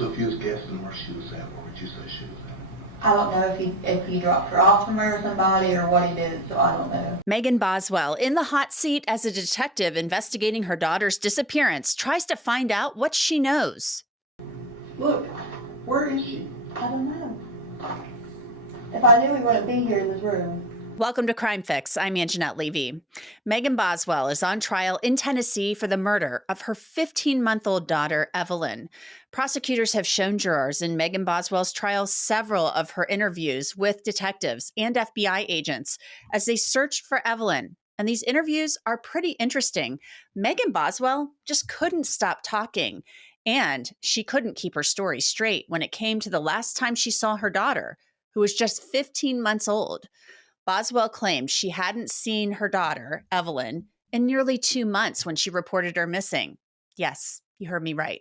So if you was guessing where she was at, where would you say she was at? I don't know if he dropped her off somewhere or somebody or what he did, so I don't know. Megan Boswell, in the hot seat as a detective investigating her daughter's disappearance, tries to find out what she knows. Look, where is she? I don't know. If I knew we wouldn't be here in this room. Welcome to Crime Fix. I'm Angenette Levy. Megan Boswell is on trial in Tennessee for the murder of her 15-month-old daughter, Evelyn. Prosecutors have shown jurors in Megan Boswell's trial several of her interviews with detectives and FBI agents as they searched for Evelyn. And these interviews are pretty interesting. Megan Boswell just couldn't stop talking, and she couldn't keep her story straight when it came to the last time she saw her daughter, who was just 15 months old. Boswell claimed she hadn't seen her daughter, Evelyn, in nearly 2 months when she reported her missing. Yes, you heard me right.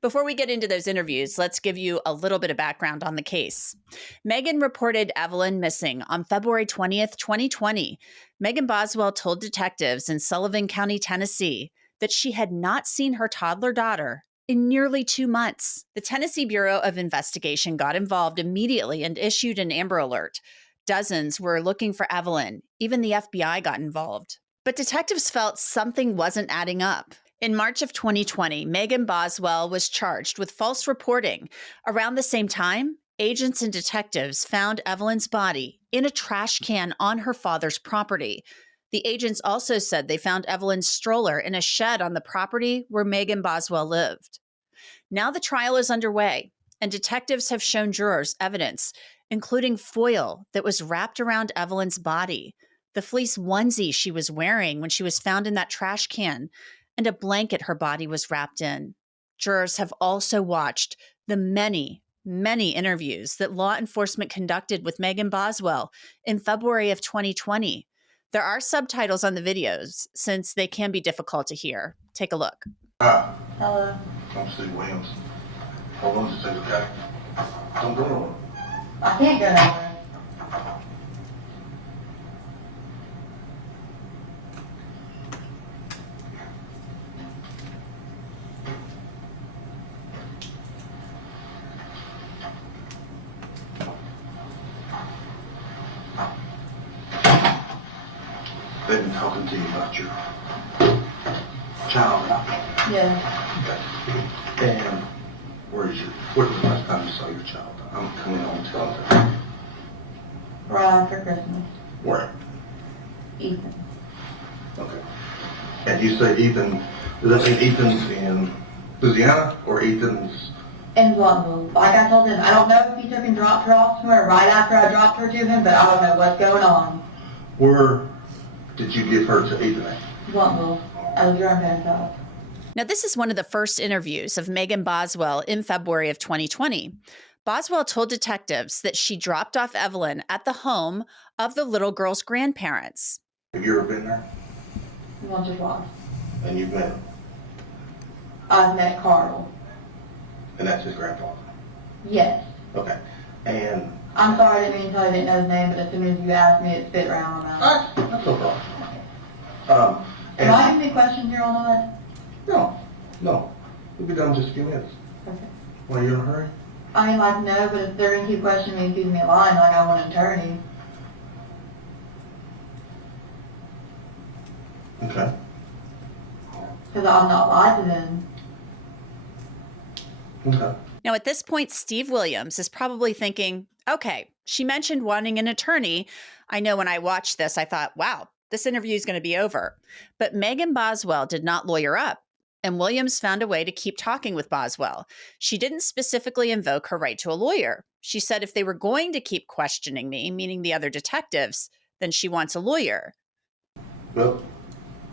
Before we get into those interviews, let's give you a little bit of background on the case. Megan reported Evelyn missing on February 20th, 2020. Megan Boswell told detectives in Sullivan County, Tennessee, that she had not seen her toddler daughter in nearly 2 months. The Tennessee Bureau of Investigation got involved immediately and issued an Amber Alert. Dozens were looking for Evelyn. Even the FBI got involved. But detectives felt something wasn't adding up. In March of 2020, Megan Boswell was charged with false reporting. Around the same time, agents and detectives found Evelyn's body in a trash can on her father's property. The agents also said they found Evelyn's stroller in a shed on the property where Megan Boswell lived. Now the trial is underway, and detectives have shown jurors evidence, including foil that was wrapped around Evelyn's body, the fleece onesie she was wearing when she was found in that trash can, and a blanket her body was wrapped in. Jurors have also watched the many interviews that law enforcement conducted with Megan Boswell in February of 2020. There are subtitles on the videos since they can be difficult to hear. Take a look. Hello. I'm Steve Williams. Hold on just a second, okay? Don't go nowhere. I can't go nowhere. They've been talking to you about your child, right? Yeah. Okay. And where's the last time you saw your child? I'm coming home and telling them. Right after Christmas. Where? Ethan. Okay. And you say Ethan, does that mean Ethan's in Louisiana or Ethan's? In Bluntville. Like I told him, I don't know if he took and dropped her off somewhere right after I dropped her to him, but I don't know what's going on. Where did you give her to Ethan at? Bluntville. At his grandparents' house. Now, this is one of the first interviews of Megan Boswell in February of 2020. Boswell told detectives that she dropped off Evelyn at the home of the little girl's grandparents. Have you ever been there? Once or twice. And you've met him? I've met Carl. And that's his grandfather? Yes. Okay. And I'm sorry, I didn't mean to tell you I didn't know his name, but as soon as you asked me, it fit right on that. that's no problem. Am I asking any questions here all night? No. We'll be done in just a few minutes. Okay. Why, you in a hurry? I mean, like, no, but if they're going to keep questioning me and keeping me lying, like I want an attorney. Okay. Because I'm not lied to them. Okay. Now, at this point, Steve Williams is probably thinking, okay, she mentioned wanting an attorney. I know when I watched this, I thought, wow, this interview is going to be over. But Megan Boswell did not lawyer up, and Williams found a way to keep talking with Boswell. She didn't specifically invoke her right to a lawyer. She said if they were going to keep questioning me, meaning the other detectives, then she wants a lawyer. Well,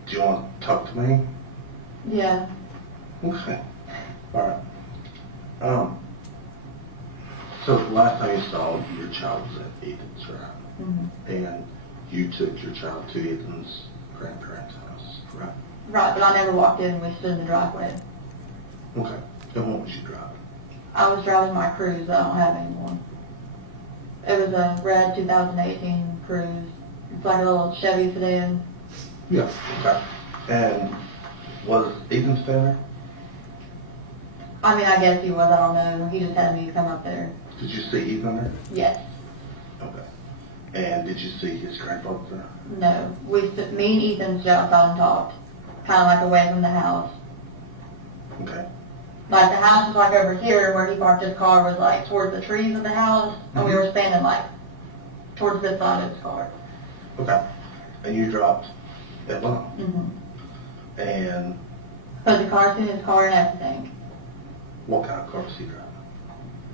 do you want to talk to me? Yeah. Okay. All right. So the last time you saw your child was at Ethan's, right? Mm-hmm. And you took your child to Ethan's grandparents' house, right? Right, but I never walked in and we stood in the driveway. Okay. And what was you driving? I was driving my Cruise that I don't have anymore. It was a red 2018 Cruise. It's like a little Chevy sedan. Yeah. Okay. And was Ethan standing there? I mean, I guess he was, I don't know. He just had me come up there. Did you see Ethan there? Yes. Okay. And did you see his grandfather there? No. Me and Ethan stood outside and talked. Kind of like away from the house. Okay. Like the house was like over here where he parked his car was like towards the trees of the house. And we were standing like towards this side of his car. Okay. And you dropped Evelyn? Mm-hmm. And Put the car in his car and everything. what kind of car was he driving?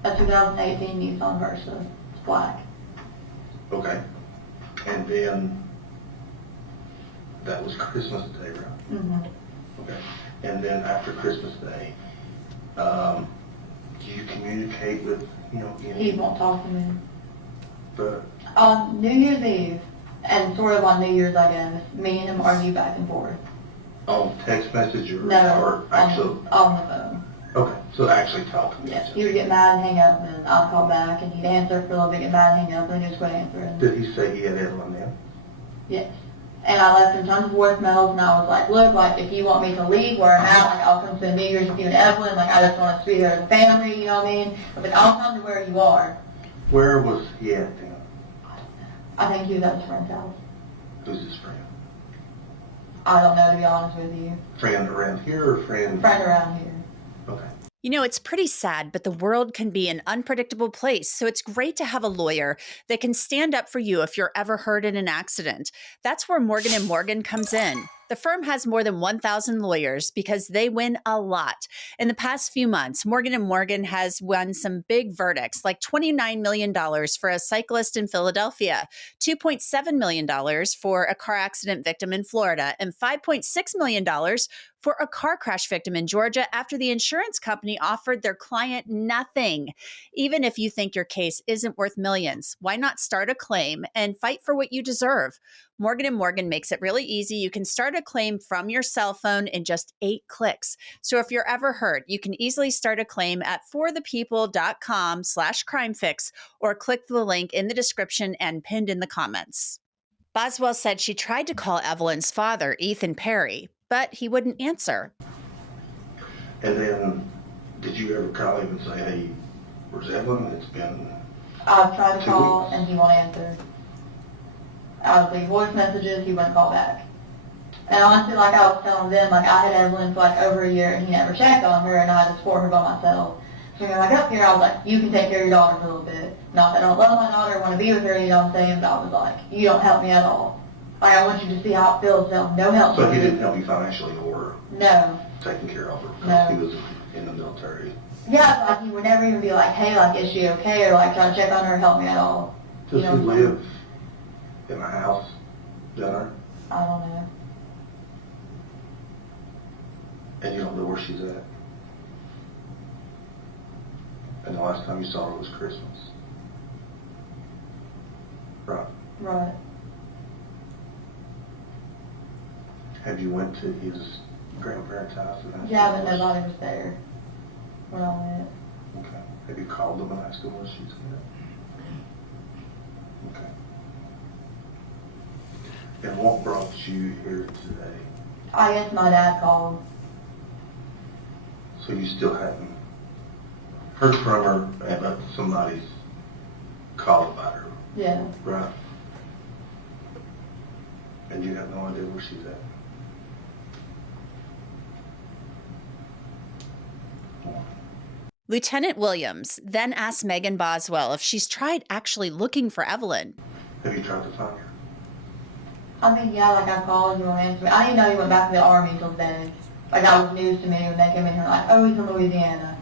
A 2018 Nissan Versa. It's black. Okay. And then that was Christmas Day, right? Mm-hmm. Okay. And then after Christmas Day, do you communicate with, He won't talk to me. But On New Year's Eve, and sort of on New Year's, I guess, me and him argue back and forth. on text message or No, on the phone. Okay, so actually talking. Yes, he would get mad and hang up, and I'd call back, and he'd answer for a little bit, get mad and hang up, and then just quit answering. Did he say he had Evelyn then? Yes. And I left him tons of voicemails, and I was like, look, like, if you want me to leave where I'm at, like, I'll come spend New Year's with you and Evelyn, like, I just want us to be there as a family, you know what I mean? I was like, I'll come to where you are. Where was he at then? I think he was at his friend's house. Who's his friend? I don't know, to be honest with you. Friend around here or friend? Friend around here. Okay. You know, it's pretty sad, but the world can be an unpredictable place. So it's great to have a lawyer that can stand up for you if you're ever hurt in an accident. That's where Morgan & Morgan comes in. The firm has more than 1,000 lawyers because they win a lot. In the past few months, Morgan & Morgan has won some big verdicts, like $29 million for a cyclist in Philadelphia, $2.7 million for a car accident victim in Florida, and $5.6 million for a car crash victim in Georgia after the insurance company offered their client nothing. Even if you think your case isn't worth millions, why not start a claim and fight for what you deserve? Morgan & Morgan makes it really easy. You can start a claim from your cell phone in just 8 clicks. So if you're ever hurt, you can easily start a claim at forthepeople.com/crimefix or click the link in the description and pinned in the comments. Boswell said she tried to call Evelyn's father, Ethan Perry, but he wouldn't answer. And then, did you ever call him and say, hey, where's Evelyn? It's been I've tried to 2 call, weeks. and he won't answer. I would leave voice messages, he wouldn't call back. And honestly, like I was telling them, like I had Evelyn for like over a year, and he never checked on her, and I had to support her by myself. So when I got up here, I was like, you can take care of your daughter for a little bit. Not that I don't love my daughter, want to be with her, you know what I'm saying, but I was like, you don't help me at all. Like, I want you to see how it feels, no help. So he didn't help you financially or No. taking care of her because No. he was in the military? Yeah, like he would never even be like, hey, like, is she okay? Or like, try to check on her, help me at all. Does You he know? live in a house down there? I don't know. And you don't know where she's at? And the last time you saw her was Christmas? Right. Right. Have you went to his grandparents' house? And asked Yeah, them but where nobody was there when I went. she- Okay. Have you called them and asked them where she's at? Okay. And what brought you here today? I guess my dad called. So you still haven't heard from her, but somebody's called about her, Yeah. right? And you have no idea where she's at? Lieutenant Williams then asked Megan Boswell if she's tried actually looking for Evelyn. Have you tried to find her? I mean, yeah, like I called, you won't answer me. I didn't know he went back to the Army until today. Like that was news to me when they came in here like, oh, he's in Louisiana.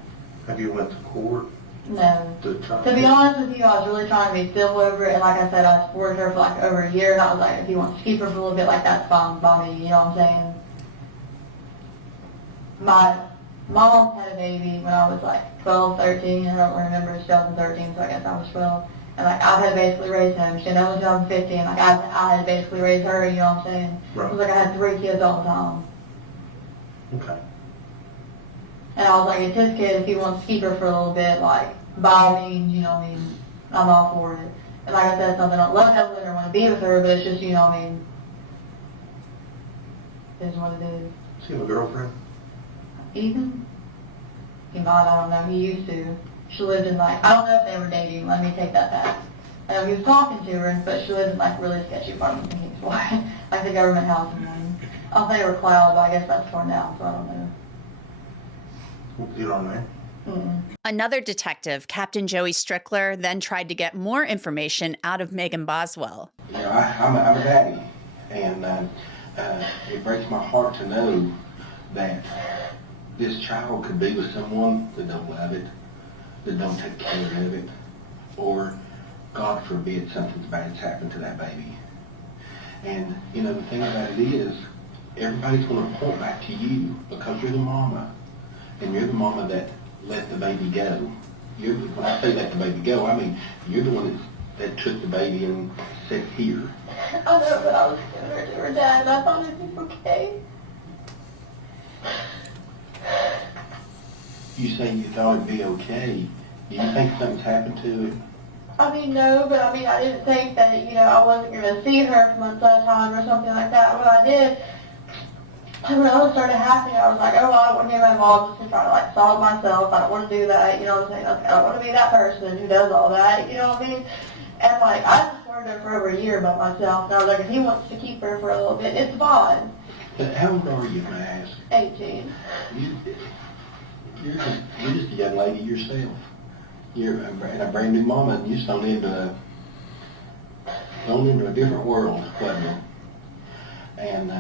Have you went to court No. to try To be honest with you, I was really trying to be civil over it, and like I said, I supported her for like over a year, and I was like, if he wants to keep her for a little bit, like that's fine by me, you know what I'm saying? My mom had a baby when I was like 12, 13, I don't remember, it's 2013, so I guess I was 12. And like I had to basically raise him. She had only 2015, like I had to basically raise her, you know what I'm saying? Right. It was like I had 3 kids all the time. Okay. And I was like, it's his kid, if he wants to keep her for a little bit, like, by all means, you know what I mean, I'm all for it. And like I said, it's something I don't love Evelyn or want to be with her, but it's just, you know what I mean, it is what it is. Is he have a girlfriend? Ethan? He might, I don't know, he used to. She lived in like, I don't know if they were dating, let me take that back. I know he was talking to her, but she lived in like really sketchy apartments in Kingsville, like the government housing one. I thought they were cloud, but I guess that's torn down, so I don't know. You don't know? Mm-mm. Another detective, Captain Joey Strickler, then tried to get more information out of Megan Boswell. You know, I'm a daddy, and it breaks my heart to know that this child could be with someone that don't love it, that don't take care of it, or, God forbid, something bad's happened to that baby. And, you know, the thing about it is, everybody's going to point back to you because you're the mama, and you're the mama that let the baby go. When I say let the baby go, I mean, you're the one that took the baby and said, here. I know, but I was giving her to her dad, and I thought it'd be okay. You say you thought it'd be okay. Do you think something's happened to it? I mean, no, but I mean, I didn't think that, you know, I wasn't going to see her for months at a time or something like that. What I did, when all this started happening, I was like, oh, well, I don't want to get involved just to try to, like, solve myself. I don't want to do that, you know what I'm saying? I don't want to be that person who does all that, you know what I mean? And, like, I supported her for over a year by myself, and I was like, if he wants to keep her for a little bit, it's fine. How old are you, may I ask? 18. You're just a young lady yourself. You're a brand new mama, and you're thrown into a different world, wasn't it? And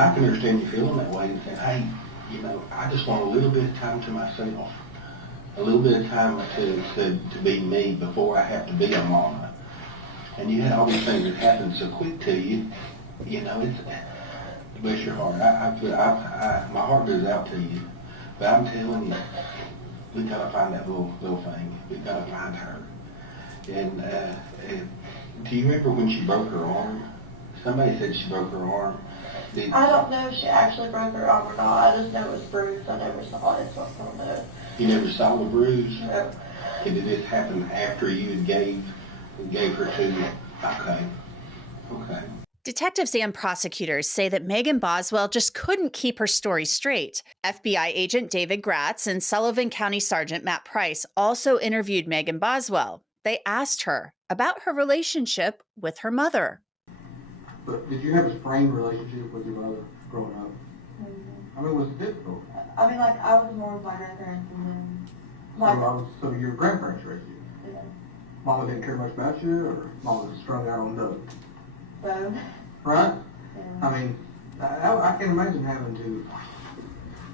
I can understand you feeling that way and saying, hey, you know, I just want a little bit of time to myself, a little bit of time to be me before I have to be a mama. And you had all these things that happened so quick to you, you know, it's, bless your heart. My heart goes out to you, but I'm telling you, we gotta find that little thing. We gotta find her. And do you remember when she broke her arm? Somebody said she broke her arm. I don't know if she actually broke her arm or not. I just know it was bruised. I never saw it, so I don't know. You never saw the bruise? No. Did this happen after you gave her to you? Okay. Detectives and prosecutors say that Megan Boswell just couldn't keep her story straight. FBI agent David Gratz and Sullivan County Sergeant Matt Price also interviewed Megan Boswell. They asked her about her relationship with her mother. But did you have a strained relationship with your mother growing up? Mm-hmm. I mean, was it difficult? I mean, like, I was more with my grandparents and then, like, So your grandparents raised you? yeah. Mama didn't care much about you, or Mama was strung out on drugs? So, Right? yeah. I mean, I can't imagine having to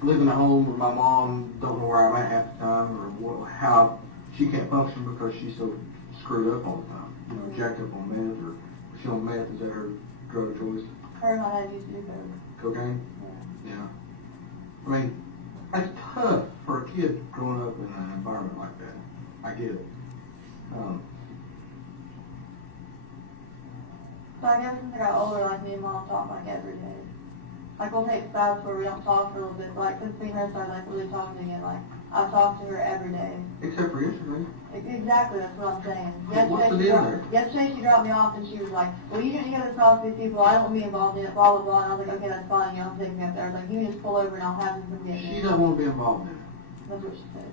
live in a home where my mom don't know where I'm at half the time, or how she can't function because she's so screwed up all the time. You know, jacked up on meth, or she on meth, is that her drug of choice? Her and my dad used to do coke. Cocaine? Yeah. Yeah. I mean, that's tough for a kid growing up in an environment like that. I get it. So I guess since I got older, like, me and Mom talk, like, every day. Like, we'll take spouts where we don't talk for a little bit, but, like, since me and her started, like, really talking again, like, I talk to her every day. Except for yesterday. Exactly, that's what I'm saying. What's the deal there? Yesterday she dropped me off and she was like, well, you didn't get to talk to these people, I don't want to be involved in it, blah, blah, blah. And I was like, okay, that's fine, you know, I'm taking me up there. I was like, you can just pull over and I'll have them come get me. She doesn't want to be involved in it. That's what she said.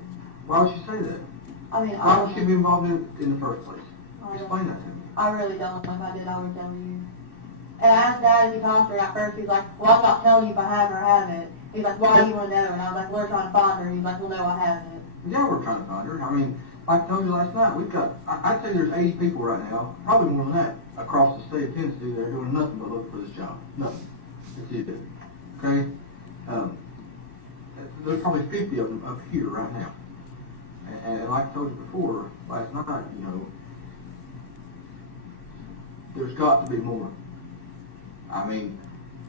Why would she say that? I mean, Why would she be involved in the first place? Explain that to me. I really don't. If I did, I would tell you. And I asked Dad if he talked to her, and at first he's like, well, I'm not telling you if I have or haven't. He's like, why do you want to know? And I was like, we're trying to find her. He's like, well, no, I haven't. Yeah, we're trying to find her. I mean, like I told you last night, we've got, I'd say there's 80 people right now, probably more than that, across the state of Tennessee that are doing nothing but look for this job. Nothing. That's it. Okay? There's probably 50 of them up here right now. And like I told you before, last night, you know, there's got to be more. I mean,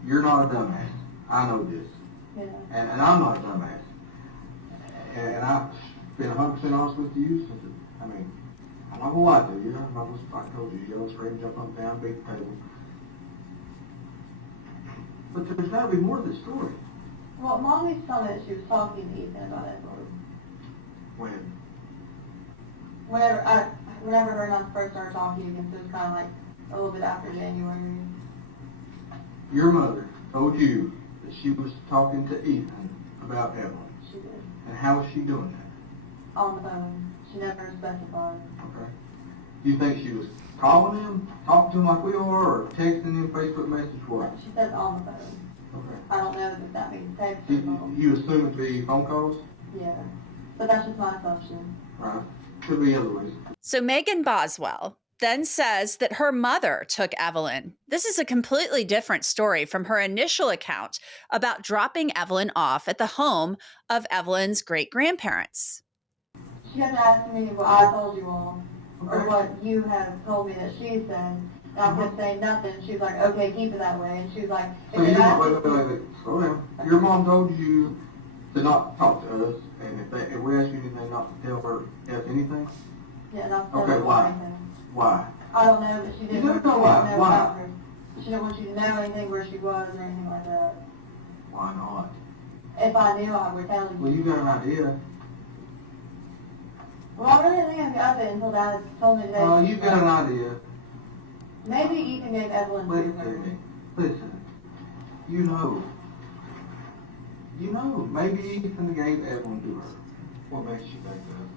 you're not a dumbass. I know this. Yeah. And I'm not a dumbass. And I've been 100% honest with you since, I'm not gonna lie to you. I'm not just, like I told you, yell, scream, jump up and down, beat the table. But there's gotta be more to this story. Well, Mom used to tell me that she was talking to Ethan about Evelyn. When? Whenever her and I first started talking again, so it was kind of like a little bit after January. Your mother told you that she was talking to Ethan about Evelyn. She did. And how was she doing that? On the phone. She never specified. Okay. Do you think she was calling him, talking to him like we are, or texting him Facebook message, what? She says on the phone. Okay. I don't know if that means text or You, call. you assume it to be phone calls? Yeah. But that's just my assumption. Right. Could be other ways. So Megan Boswell then says that her mother took Evelyn. This is a completely different story from her initial account about dropping Evelyn off at the home of Evelyn's great-grandparents. She kept asking me what I told you all, or Okay. what you have told me that she said. And I kept saying nothing. She was like, okay, keep it that way. And she was like, So if you, they ask wait, slow down. Your mom told you to not talk to us, and if we ask you anything, not to tell her else anything? yeah, and I still Okay, don't why? know anything. Why? I don't know, but she didn't You want don't you know to why. know Why? about her. She didn't want you to know anything where she was or anything like that. Why not? If I knew, I would tell Well, you. you got an idea. Well, I really didn't think of it until Dad told me today. You got an idea. Maybe Ethan gave Evelyn to Listen her. to me. Listen. You know. You know. Maybe Ethan gave Evelyn to her. What makes you think that?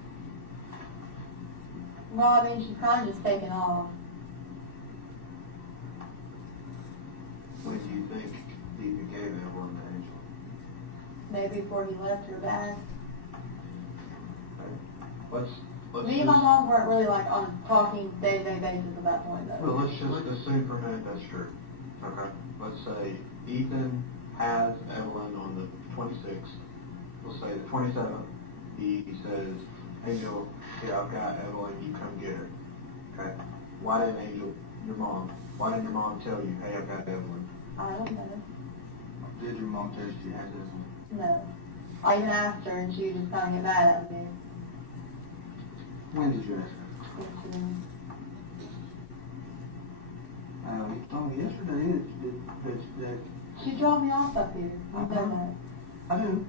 Well, I mean, she's kind of just taken off. When do you think Ethan gave Evelyn to Angela? Maybe before he left her back. Let's Me and my mom weren't really like on a talking day-to-day basis at that point though. Well, let's just assume for a minute that's true. Okay. Let's say Ethan has Evelyn on the 26th. We'll say the 27th. He says, Angel, yeah, I've got Evelyn, you come get her. Okay. Why didn't Angel, why didn't your mom tell you, hey, I've got Evelyn? I don't know. Did your mom tell you she has Evelyn? No. I even asked her and she just kind of get mad at me. When did you ask her? Yesterday. You told me yesterday that She dropped me off up here. You know that. I do.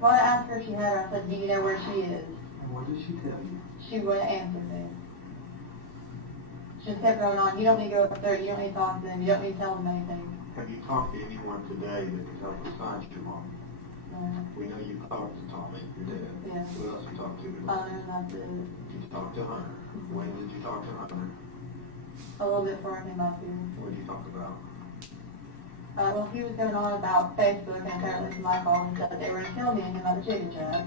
Well, I asked her if she had her. I said, do you know where she is? And what did she tell you? She wouldn't answer me. She just kept going on. You don't need to go up there. You don't need to talk to them. You don't need to tell them anything. Have you talked to anyone today that could help us find your mom? No. We know you talked to Tommy, your dad. Yeah. Who else you talked to? I don't know, that's it. Did you talk to Hunter? When did you talk to Hunter? A little bit before I came up here. What did you talk about? Well, he was going on about Facebook, and apparently somebody called and said that they were going to kill me and him at the chicken shack.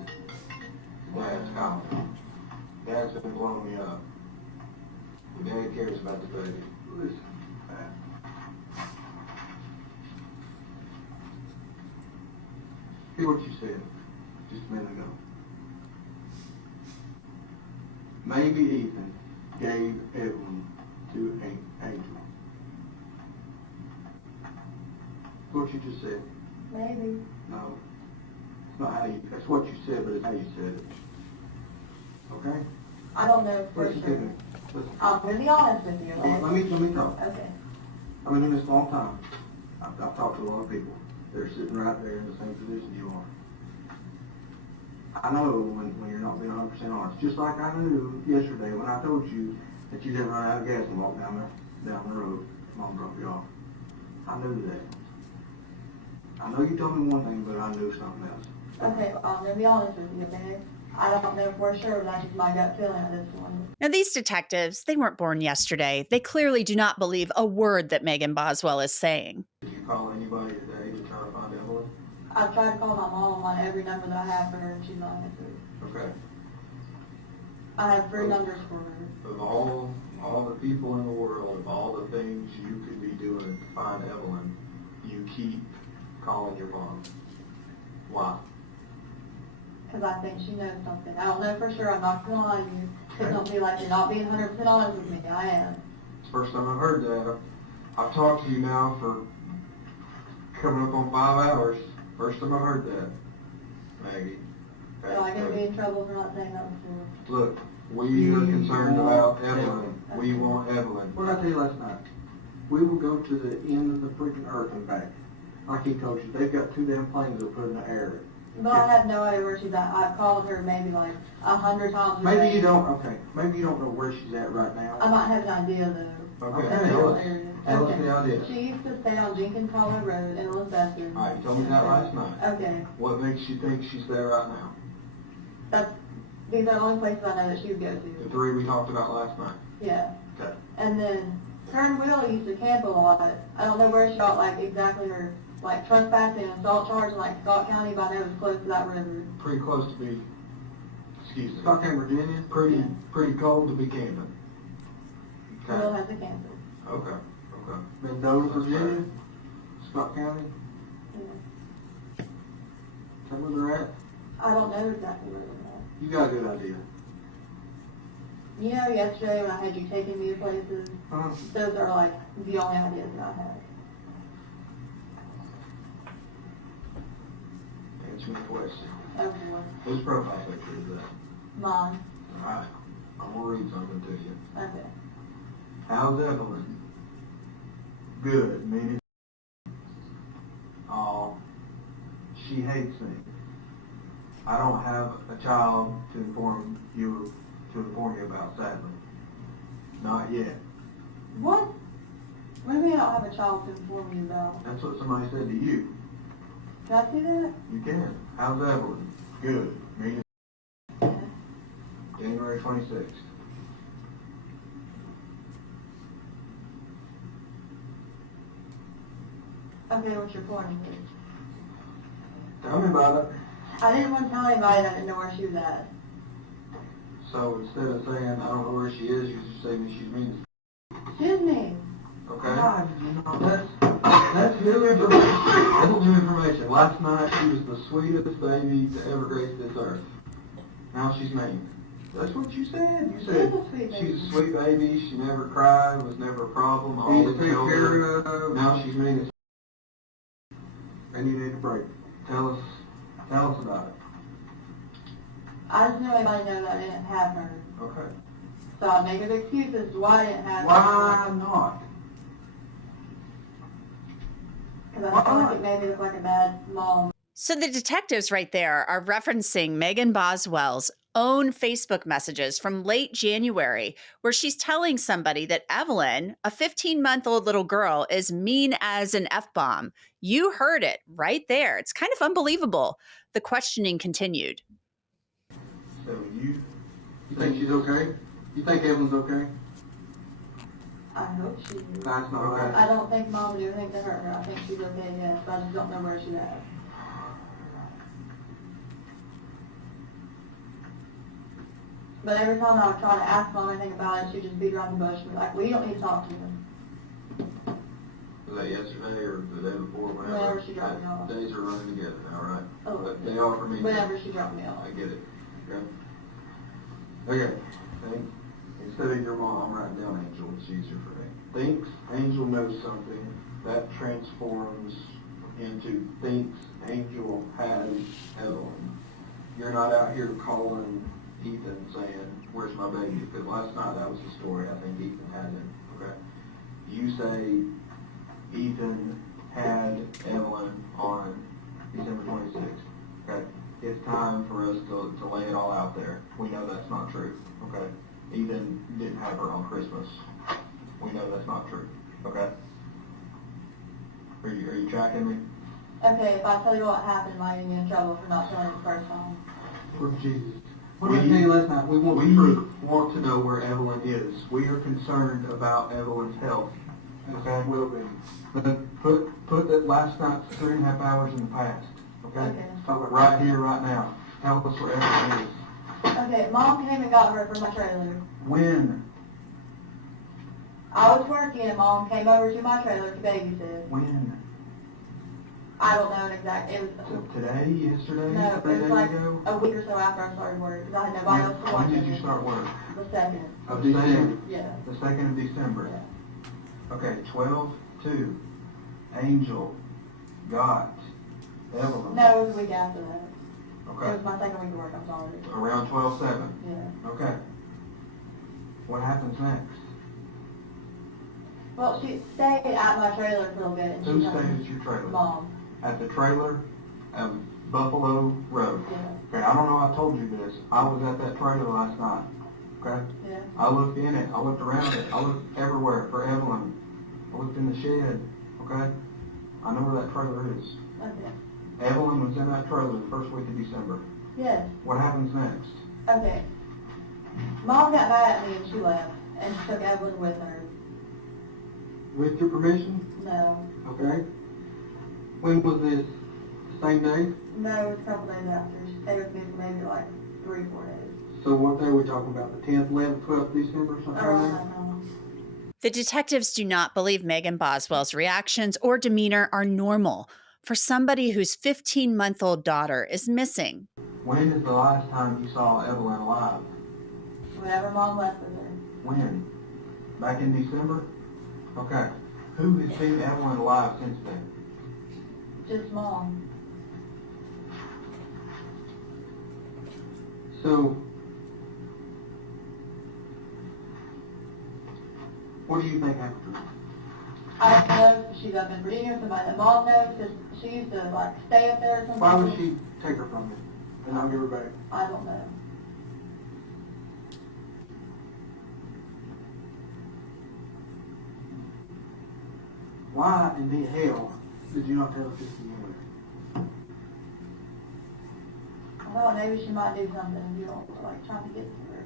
Dad's calling. Dad's been blowing me up. Your dad cares about the baby. Listen, Pat. Hear what you said just a minute ago. Maybe Ethan gave Evelyn to Angel. What you just said. Maybe. No. It's not how you, that's what you said, but it's how you said it. Okay? I don't know for Listen to sure. me. Listen. I'm going to be honest with you, okay? Let me talk. Okay. I've been doing this a long time. I've talked to a lot of people. They're sitting right there in the same position you are. I know when you're not being 100% honest. Just like I knew yesterday when I told you that you didn't run out of gas and walk down the road. Mom dropped you off. I knew that. I know you told me one thing, but I knew something else. Okay, well, I'm going to be honest with you, okay? I don't know for sure, but that's just my gut feeling at this point. Now, these detectives, they weren't born yesterday. They clearly do not believe a word that Megan Boswell is saying. Did you call anybody today to try to find Evelyn? I've tried to call my mom on every number that I have for her, and she's not answered. Okay. I have 3 numbers for her. Of all the people in the world, of all the things you could be doing to find Evelyn, you keep calling your mom. Why? Because I think she knows something. I don't know for sure. I'm not going to lie to you. Because don't be like, you're not being 100% honest with me. I am. It's the first time I've heard that. I've talked to you now for coming up on 5 hours. First time I've heard that, Maggie. Okay, Am I going to be in trouble for not saying that before? Look, we are concerned about Evelyn. We want Evelyn. What did I tell you last night? We will go to the end of the freaking earth and back. Like he told you, they've got 2 damn planes they'll put in the air But I have no idea where she's at. I've called her maybe like 100 times. a Maybe day. you don't, okay, maybe you don't know where she's at right I now. might have an idea though. Okay, Of the tell us. area. Tell us Okay. the idea. She used to stay on Jenkins Hollow Road in Elizabeth. Alright, you told me that last night. Okay. What makes you think she's there right now? These are the only places I know that she would go The to. 3 we talked about last night. Yeah. Okay. And then her and Will used to camp a lot. I don't know where she got like exactly her like trespassing and assault charge in like Scott County, but I know it was close to that river. Pretty close to be, excuse me. Stockton, Virginia, pretty cold to be camping. Will Okay, has a camper. okay. Mendoza, Virginia, Scott County, Yeah. tell me where they're at. I don't know exactly where they're You got a good idea. at. You know, yesterday when I had you taking me to places, those are like the only ideas that I have. Answer me a question. Oh boy. Whose profile picture is that? Mine. Alright, I'm gonna read something to you. Okay. How's Evelyn? Good, meaning. Oh, she hates me. I don't have a child to inform you about, sadly. Not yet. What? What do you mean I don't have a child to inform you about? That's what somebody said to you. Can I see that? You can. How's Evelyn? Good, meaning. January 26th. Okay, what's your point? Tell me about it. I didn't want to tell anybody that I didn't know where she was at. So instead of saying, I don't know where she is, you just say she's mean. Excuse me. Okay? God, you know, that's new information. That's new information. Last night, she was the sweetest baby to ever grace this earth. Now she's mean. That's what you said. You said She's a sweet baby. she's a sweet baby. She never cried. Was never a problem. Always held her. Now she's mean as. And you need a break. Tell us about it. I just know anybody know that I didn't have her. Okay. So I make up excuses why I didn't have her. Why not? Because I feel like it made me look like a bad mom. So the detectives right there are referencing Megan Boswell's own Facebook messages from late January, where she's telling somebody that Evelyn, a 15-month-old little girl, is mean as an F-bomb. You heard it right there. It's kind of unbelievable. The questioning continued. So you think she's okay? You think Evelyn's okay? I hope she is. That's not okay. I don't think mom would do anything to hurt her. I think she's okay, yes, but I just don't know where she's at. But every time I would try to ask mom anything about it, she'd just beat around the bush and be like, well, you don't need to talk to him. Was that yesterday or the day before? Whenever she dropped me off. Days are running together now, right? Oh, But they are for me. whenever she dropped me I off. get it. Okay. Instead of your mom, I'm writing down Angel. It's easier for me. Thinks Angel knows something. That transforms into thinks Angel has Evelyn. You're not out here calling Ethan saying, where's my baby? Because last night that was the story. I think Ethan had him. Okay. You say Ethan had Evelyn on December 26th. Okay. It's time for us to lay it all out there. We know that's not true. Okay. Ethan didn't have her on Christmas. We know that's not true. Okay. Are you tracking me? Okay, if I tell you what happened, am I going to get in trouble for not telling you the first time? For Jesus. What did I tell you last night? We want to know where Evelyn is. We are concerned about Evelyn's health. Okay? Will be. But put that last night's 3.5 hours in the past. Okay? Okay. Right here, right now. Tell us where Evelyn is. Okay, mom came and got her from my trailer. When? I was working and mom came over to my trailer to babysit. When? I don't know an exact, it was, Today? Yesterday? no, it 3 was days like ago? a week or so after I started work, because I had nobody else to watch When did you it. start work? The 2nd. Of December? Yeah. The 2nd of December? Yeah. Okay, 12/2. Angel got Evelyn. No, it was a week after that. It Okay. was my second week of work, I'm sorry. Around 12/7. Yeah. Okay. What happens next? Well, she stayed at my trailer for a little bit. And Who she stayed at your trailer? Mom. At the trailer of Buffalo Road. Yeah. Okay, I don't know, I told you this. I was at that trailer last night. Okay? Yeah. I looked in it, I looked around it, I looked everywhere for Evelyn. I looked in the shed, okay? I know where that trailer is. Okay. Evelyn was in that trailer the first week of December. Yes. What happens next? Okay. Mom got mad at me and she left, and she took Evelyn with her. With your permission? No. Okay. When was this? Same day? No, it was a couple days after. She stayed with me for maybe like 3-4 days. So what day are we talking about? The 10th, 11th, 12th December, something Around like that time. The detectives do not believe Megan Boswell's reactions or demeanor are normal for somebody whose 15-month-old daughter is missing. that? When is the last time you saw Evelyn alive? Whenever Mom left with her. When? Back in December? Okay. Who has seen Evelyn alive since then? Just Mom. So, what do you think happened to her? I don't know if she's up in Virginia or somebody that Mom knows, because she used to like stay up there or something. Why would she take her from you and not give her back? I don't know. Why in the hell did you not tell us this to begin with? I thought maybe she might do something and you don't like trying to get to her.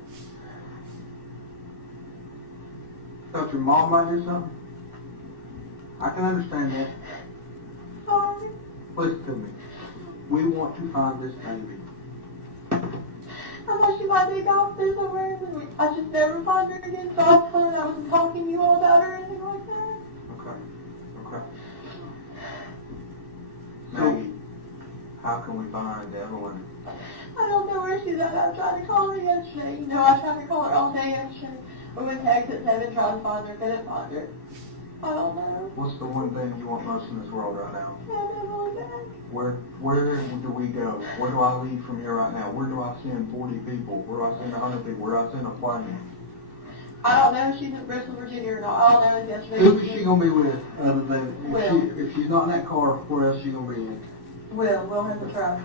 Thought your mom might do something? I can understand that. Sorry. Listen to me. We want to find this baby. I thought she might be gone there somewhere, and I just never find her again, so I thought I wasn't talking to you all about her or anything like that. Okay. Okay. Maggie, how can we find Evelyn? I don't know where she's at. I tried to call her yesterday. You know, I tried to call her all day yesterday. We went to exit 7, tried to find her, couldn't find her. I don't know. What's the one thing you want most in this world right now? Have Evelyn back. Where do we go? Where do I leave from here right now? Where do I send 40 people? Where do I send 100 people? Where do I send a plane? I don't know if she's in Bristol, Virginia or not. All I know is yesterday. Who is she going to be with other than, Will. if she's not in that car, where else is she going to be with? We'll have to try.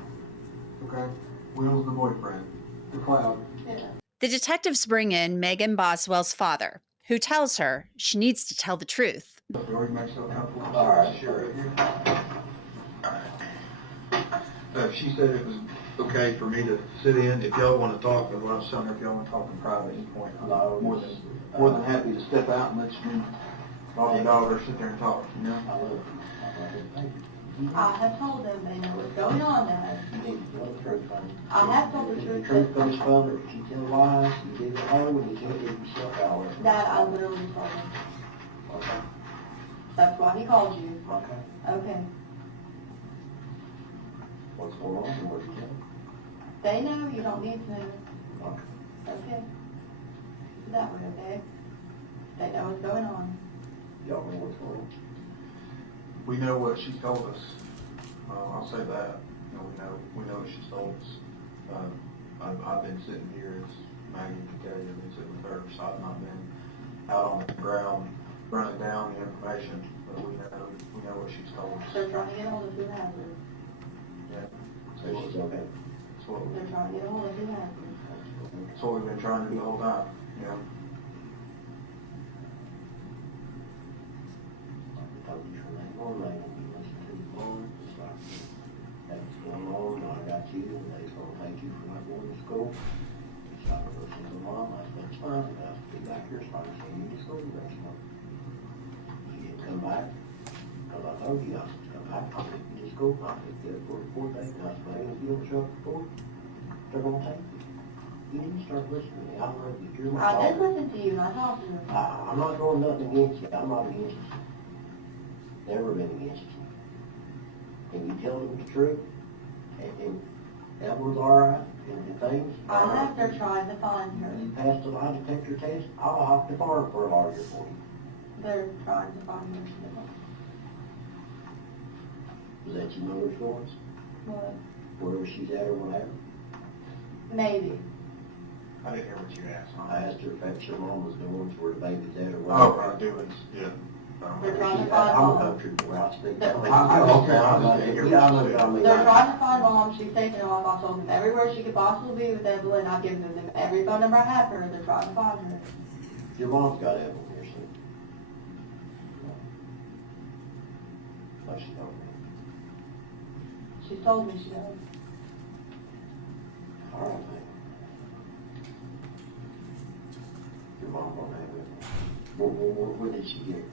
Okay? Will's the boyfriend. The cloud. Yeah. The detectives bring in Megan Boswell's father, who tells her she needs to tell the truth. We already made so comfortable. All right, sure. She said it was okay for me to sit in. If y'all want to talk, but what I was telling her, if y'all want to talk in private at any point, I'm more than happy to step out and let you, mom and daughter, sit there and talk, you know? I love it. Thank you. I have told them they know what's going on, Dad. You need to tell the truth, honey. I have told the If truth. the truth comes from her, if you tell lies, you dig a hole, and you can't dig yourself out of it. Dad, I literally told him. Okay, That's why he called you. okay. Okay. What's going on, and what you tell? They know, you don't need to know. Okay. Okay. That way, okay? They know what's going on. Y'all know what's going on? We know what she told us. I'll say that. You know, we know what she's told us. I've been sitting here, as Maggie can tell you, I've been sitting with her, so I've not been out on the ground running down the information, but we know what she's told us. They're trying to get a hold of who has her. Yeah. So she's okay? They're trying to get a hold of who has her. That's what we've been trying to do the whole time, you know. I told you from that morning, you listen to the phone, it's like, that's going on, I got you, and they're gonna take you from that boarding school. So I listened to mom, I said, it's fine, I have to be back here, so I can send you to school next month. You didn't come back, because I told you I was to come back, I'll take you to school, I'll take you for a 4 days, and I said, hey, if you don't show up for 4, they're gonna take you. You need to start listening to me, I love you, you're my I did father. listen to you and I talked to you. I'm not doing nothing against you, I'm not against you. Never been against you. And you tell them the truth, and Evelyn's all right, and things. I have to try to find her. You passed the lie detector test, I'll hop the bar for a lawyer for you. They're trying to find her. Is that your mother's voice? What? Wherever she's at or whatever? Maybe. I didn't hear what you asked, I huh? asked her if that's your mom was going to where the baby's at or Oh, whatever. right, doings, yeah. They're trying to I'm find a mom. country boy, I speak. They're- Okay, I know. They're trying to find mom. She's taking them off. I told them everywhere she could possibly be with Evelyn. I've given them every phone number I have for her. They're trying to find her. Your mom's got Evelyn here, so. So she told me. She told me she does. All right, man. Your mom on that with me. When did she get it?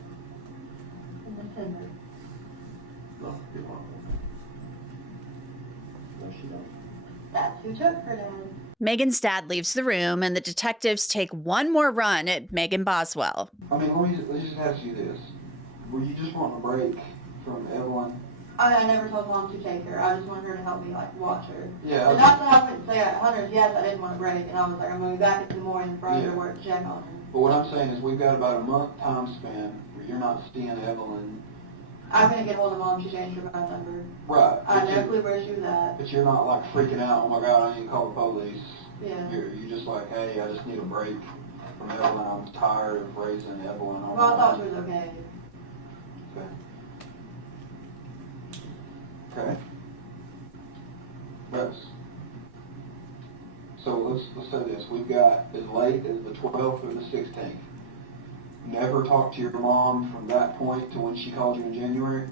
In December. No, your mom. No, she don't. That's who took her, Dad. Megan's dad leaves the room, and the detectives take one more run at Megan Boswell. I mean, let me just ask you this. Were you just wanting a break from Evelyn? I never told mom to take her. I just wanted her to help me, like, watch her. Yeah. And not that I wouldn't say at Hunter's, yes, I didn't want a break. And I was like, I'm going to be back in the morning for her Yeah. to work to check on her. But what I'm saying is we've got about a month time span where you're not seeing Evelyn. I'm going to get hold of mom. She changed her phone number. Right. I had no clue where she was at. But you're not like freaking out, oh my God, I need to call the police. Yeah. You're just like, hey, I just need a break from Evelyn. I'm tired of raising Evelyn on Well, I my thought own. she was okay. Okay. Okay. So let's say this. We've got as late as the 12th or the 16th. Never talked to your mom from that point to when she called you in January?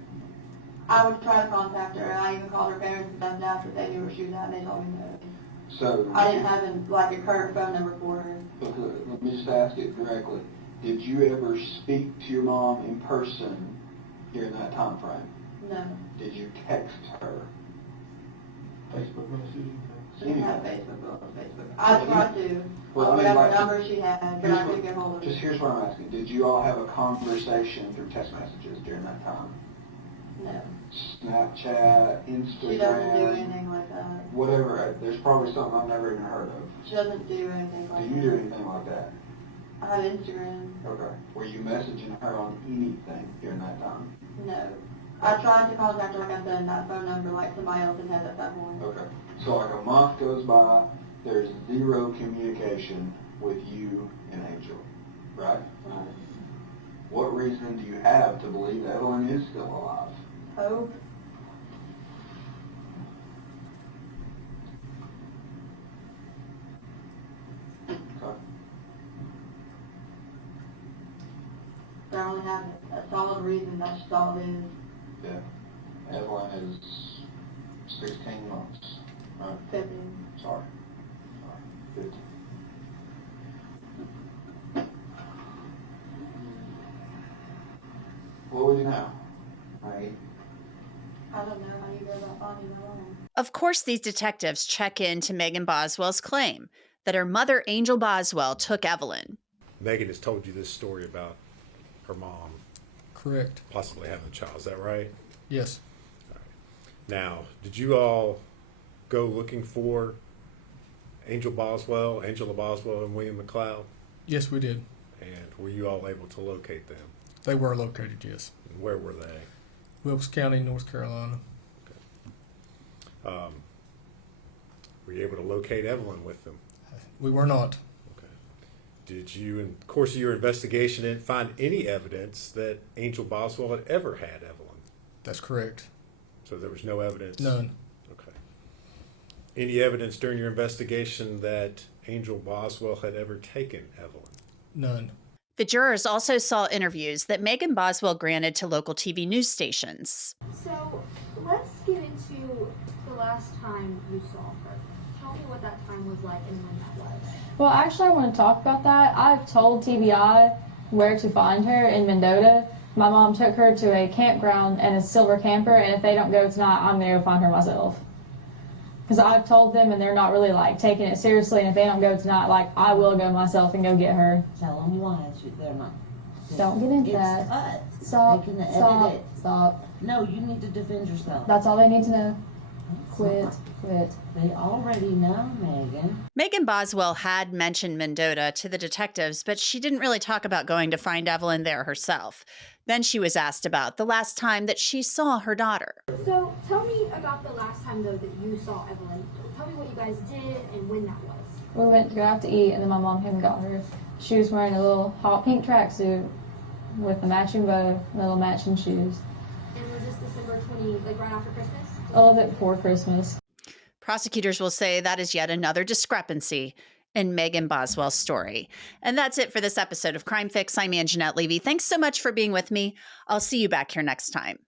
I would try to contact her, and I even called her parents and stuff after they knew where she was at, and they told me no. So I didn't have a current phone number for her. Okay, let me just ask it directly. Did you ever speak to your mom in person during that time frame? No. Did you text her? Facebook messaging. She didn't have Facebook, but on Facebook. I tried to. Well, I mean, whatever like- number she had, but I couldn't get hold of Just her. here's what I'm asking. Did you all have a conversation through text messages during that time? No. Snapchat, Instagram? She doesn't do anything like that. Whatever. There's probably something I've never even heard of. She doesn't do anything like Do that. you do anything like that? I have Instagram. Okay. Were you messaging her on anything during that time? No. I tried to contact her, like I said, that phone number, like somebody else had at that point. Okay. So like a month goes by, there's zero communication with you and Angel, right? Right. What reason do you have to believe Evelyn is still alive? Hope. Okay. I only have a solid reason, that's just all it is. Yeah. Evelyn is 16 months, right? 50. Sorry. 15. What would you know? Right. I don't know how you go about finding her home. Of course, these detectives check in to Megan Boswell's claim that her mother, Angel Boswell, took Evelyn. Megan has told you this story about her mom Correct. possibly having a child. Is that right? Yes. Now, did you all go looking for Angela Boswell, and William McLeod? Yes, we did. And were you all able to locate them? They were located, yes. And where were they? Wilkes County, North Carolina. Were you able to locate Evelyn with them? We were not. Okay. Did you, in the course of your investigation, find any evidence that Angel Boswell had ever had Evelyn? That's correct. So there was no evidence? None. Okay. Any evidence during your investigation that Angel Boswell had ever taken Evelyn? None. The jurors also saw interviews that Megan Boswell granted to local TV news stations. So let's get into the last time you saw her. Tell me what that time was like and when that was. Well, actually, I want to talk about that. I've told TBI where to find her in Mendota. My mom took her to a campground and a silver camper, and if they don't go tonight, I'm going to go find her myself. Because I've told them, and they're not really, like, taking it seriously, and if they don't go tonight, like, I will go myself and go get her. Tell them why they're not. Don't get into It's that. cut. Stop. They can edit Stop. it. Stop. No, you need to defend yourself. That's all they need to know. That's Quit. not- Quit. They already know, Megan. Megan Boswell had mentioned Mendota to the detectives, but she didn't really talk about going to find Evelyn there herself. Then she was asked about the last time that she saw her daughter. So tell me about the last time though that you saw Evelyn. Tell me what you guys did and when that was. We went to go out to eat, and then my mom came and got her. She was wearing a little hot pink tracksuit, with a matching bow, little matching shoes. And was this December 20, like right after Christmas? A little bit before Christmas. Prosecutors will say that is yet another discrepancy in Megan Boswell's story. And that's it for this episode of Crime Fix. I'm Angenette Levy. Thanks so much for being with me. I'll see you back here next time.